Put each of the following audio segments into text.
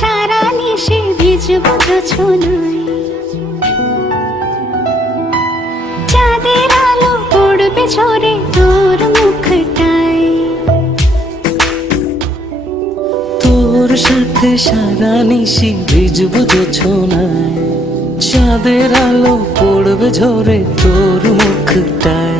সারা নিশে ভিজবো জোছনায়, চাঁদের আলো পড়বে ঝরে তোর মুখটায়। তোর সাথে সারা নিশি ভিজবো জোছনায়, চাঁদের আলো পড়বে ঝরে তোর মুখটায়।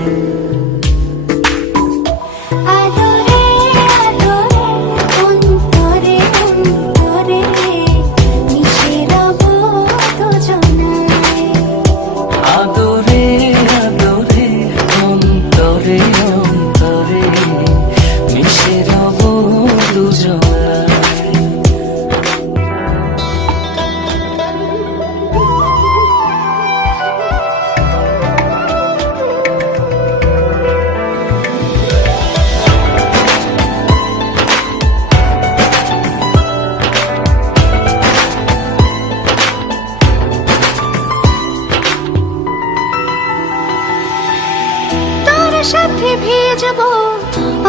সাথে ভিজবো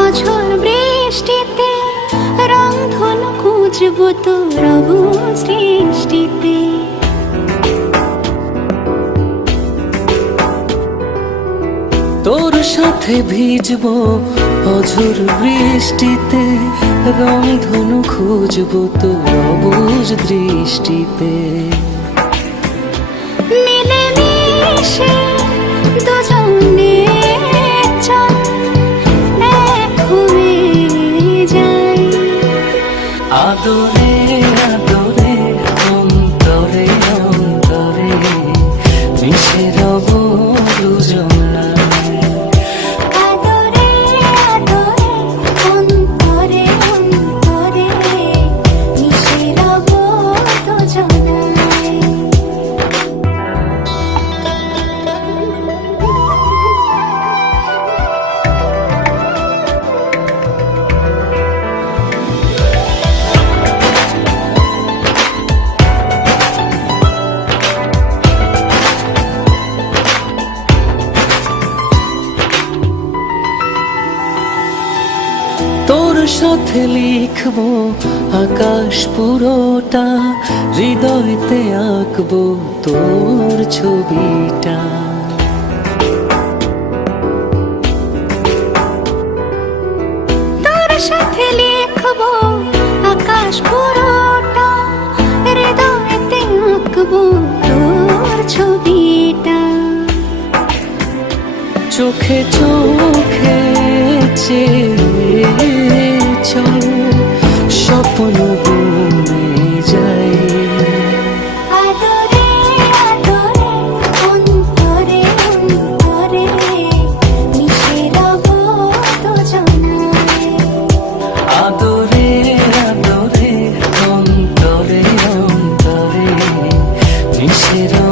অঝোর বৃষ্টিতে, রংধনু খুঁজবো তোর সৃষ্টিতে। তোর সাথে ভিজবো অঝোর বৃষ্টিতে, রংধনু খুঁজবো তোর অবুঝ দৃষ্টিতে। মিলে মিশে দুজনে আদরে আদরে অন্তরে অন্তরে মিশে রব দুজনায়। আদরে আদরে অন্তরে অন্তরে মিশে রব দুজনায়। তোর সাথে লিখবো আকাশ পুরোটা, হৃদয়তে আঁকবো তোর ছবিটা। তোর সাথে লিখবো আকাশ পুরোটা, হৃদয়তে আঁকবো তোর ছবিটা। চোখে চোখে চল স্বপ্ন বনে যাই। আদরে আদরে অন্তরে অন্তরে মিশে রব দুজনায়। আদরে আদরে অন্তরে অন্তরে মিশে রব